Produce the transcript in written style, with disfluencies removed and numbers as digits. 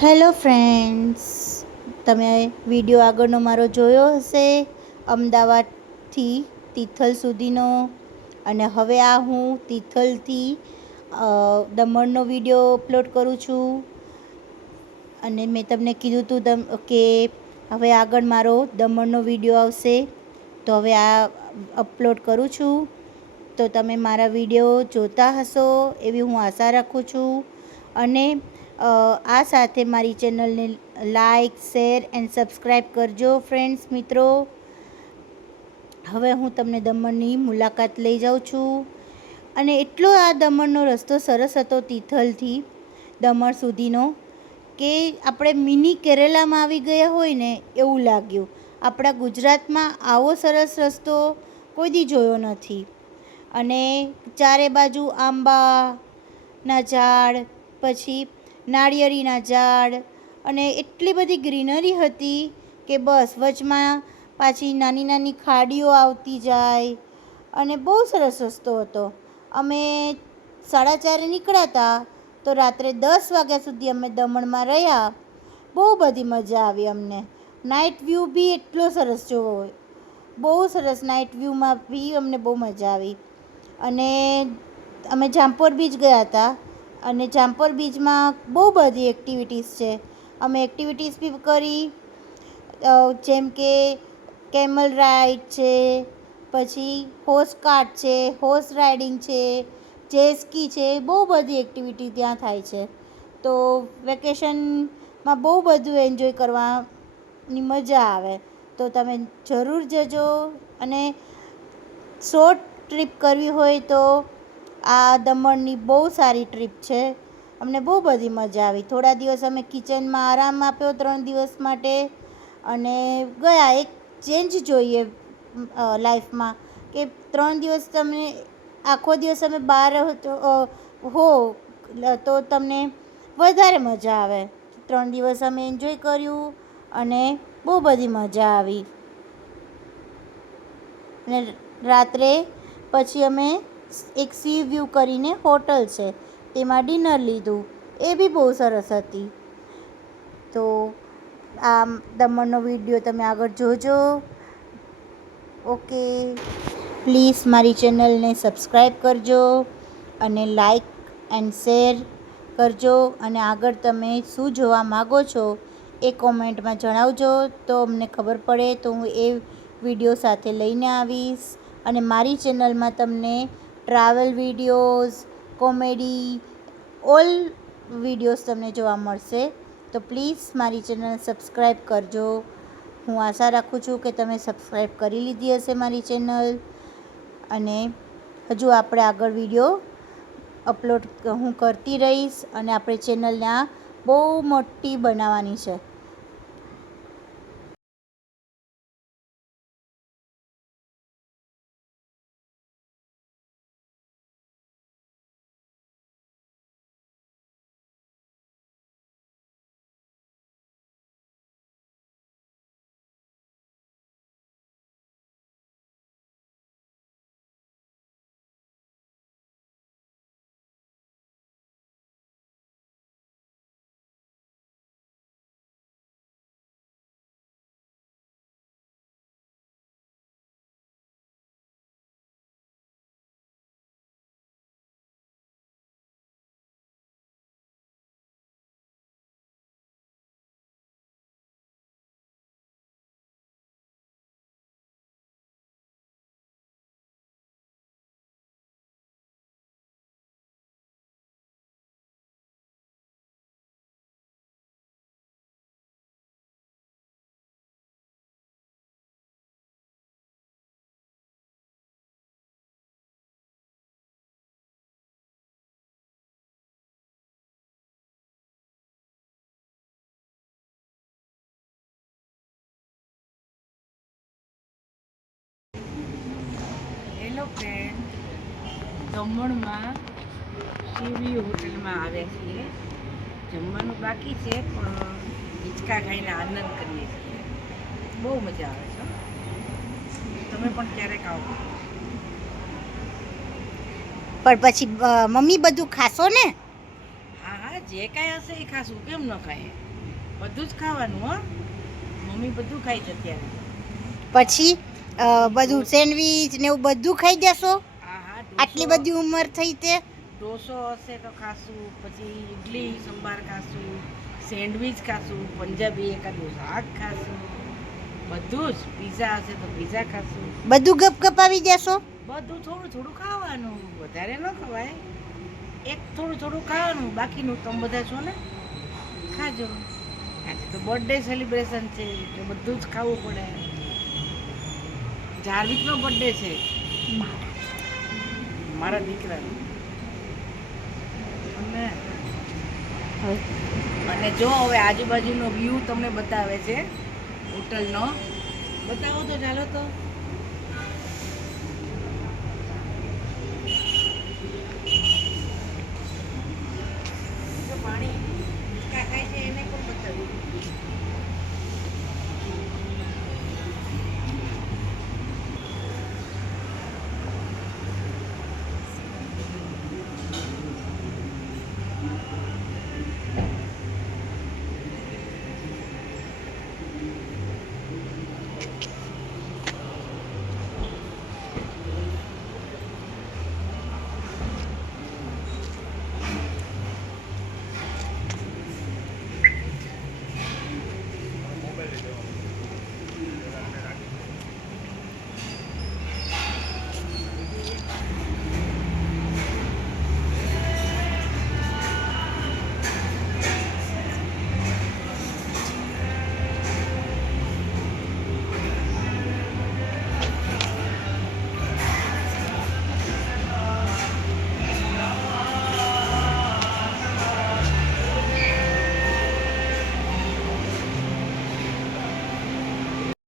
Hello friends, તમે video આગળનો મારો જોયો હશે અમદાવાદથી તિથલ સુધીનો. અને હવે આ હું તિથલથી દમણનો વિડીયો અપલોડ કરું છું. અને મેં તમને કીધું હતું કે હવે આગળ મારો દમણનો વિડીયો આવશે, તો હવે આ અપલોડ કરું છું. તો તમે મારા વિડીયો જોતા હશો એવી હું આશા રાખું છું. અને આ સાથે મારી ચેનલને લાઈક, શેર એન્ડ સબસ્ક્રાઈબ કરજો ફ્રેન્ડ્સ, મિત્રો. હવે હું તમને દમણની મુલાકાત લઈ જાઉં છું. અને એટલો આ દમણનો રસ્તો સરસ હતો તિથલથી દમણ સુધીનો, કે આપણે મિની કેરલામાં આવી ગયા હોય ને એવું લાગ્યું. આપણા ગુજરાતમાં આવો સરસ રસ્તો કોઈ દી જોયો નથી. અને ચારે બાજુ આંબાના ઝાડ, પછી નાળિયેરીના ઝાડ, અને એટલી બધી ગ્રીનરી હતી કે બસ વચમાં પાછી નાની નાની ખાડીઓ આવતી જાય. અને બહુ સરસ રસ્તો હતો. અમે 4:30 નીકળ્યા હતા તો રાત્રે 10 વાગ્યા સુધી અમે દમણમાં રહ્યા. બહુ બધી મજા આવી અમને. નાઇટ વ્યૂ બી એટલો સરસ જોવો હોય, બહુ સરસ નાઇટ વ્યૂમાં બી અમને બહુ મજા આવી. અને અમે જામપોર બીચ ગયા હતા. અને જામપોર બીચમાં બહુ બધી એક્ટિવિટીઝ છે. અમે એક્ટિવિટીઝ બી કરી, જેમ કે કેમલ રાઈડ છે, પછી હોર્સ કાર્ટ છે, હોર્સ રાઇડિંગ છે, જેસ્કી છે. બહુ બધી એક્ટિવિટી ત્યાં થાય છે. તો વેકેશનમાં બહુ બધું એન્જોય કરવાની મજા આવે. તો તમે જરૂર જજો. અને શોર્ટ ટ્રીપ કરવી હોય તો આ દમણની બહુ સારી ટ્રીપ છે. અમને બહુ બધી મજા આવી. થોડા દિવસ અમે કિચનમાં આરામ આપ્યો 3 દિવસ માટે. અને ગયા, એક ચેન્જ જોઈએ લાઈફમાં, કે 3 દિવસ તમે આખો દિવસ અમે બહાર હો તો તમને વધારે મજા આવે. 3 દિવસ અમે એન્જોય કર્યું અને બહુ બધી મજા આવી. અને રાત્રે પછી અમે એક સી વ્યૂ કરીને હોટલ છે તેમાં ડિનર લીધું. એ બી બહુ સરસ હતી. તો આ દમણનો વિડીયો તમે આગળ જોજો. ઓકે, પ્લીઝ મારી ચેનલને સબસ્ક્રાઈબ કરજો અને લાઈક એન્ડ શેર કરજો. અને આગળ તમે શું જોવા માગો છો એ કોમેન્ટમાં જણાવજો, તો અમને ખબર પડે, તો હું એ વિડીયો સાથે લઈને આવીશ. અને મારી ચેનલમાં તમને travel videos, comedy, all videos તમને જોવા મળશે. તો પ્લીઝ મારી ચેનલ સબસ્ક્રાઈબ કરજો. હું આશા રાખું છું કે તમે સબસ્ક્રાઈબ કરી લીધી હશે મારી ચેનલ. અને હજુ આપણે આગળ વિડીયો અપલોડ હું કરતી રહીશ. અને આપણે ચેનલને આ બહુ મોટી બનાવવાની છે. હેલો ફ્રેન્ડ, દમણમાં સીવી હોટલમાં આવ્યા છીએ. જમવાનું બાકી છે પણ હિંચકા ખાઈને આનંદ કરીએ છીએ. બહુ મજા આવે છે. તમે પણ ક્યારેક આવો. પણ પછી મમ્મી બધું ખાશો ને? હા હા, જે કાંઈ હશે એ ખાશું, કેમ ન ખાઈએ. બધું જ ખાવાનું હો. મમ્મી બધું ખાય છે અત્યારે. પછી બધું સેન્ડવીચ ને એવું બધું ખાઈ જશો? હા હા. આટલી બધી ઉંમર થઈ તે? ઢોસો હશે તો ખાશું, પછી ઇડલી સંભાર ખાશું, સેન્ડવીચ ખાશું, પંજાબી એકાદું શાક ખાશું, બધું જ. પીઝા હશે તો પીઝા ખાશું. બધું ગપ ગપ આવી જશો? બધું થોડું થોડું ખાવાનું, વધારે ન ખવાય. એક થોડું થોડું ખાવાનું, બાકીનું તમે બધા છો ને ખાજો. આજે તો બર્થડે સેલિબ્રેશન છે એટલે બધું જ ખાવું પડે. જાર્વિકનો બર્થડે છે, મારા દીકરાનો. અને જો હવે આજુબાજુનો વ્યૂ તમને બતાવે છે હોટલનો. બતાવો તો ચાલો તો.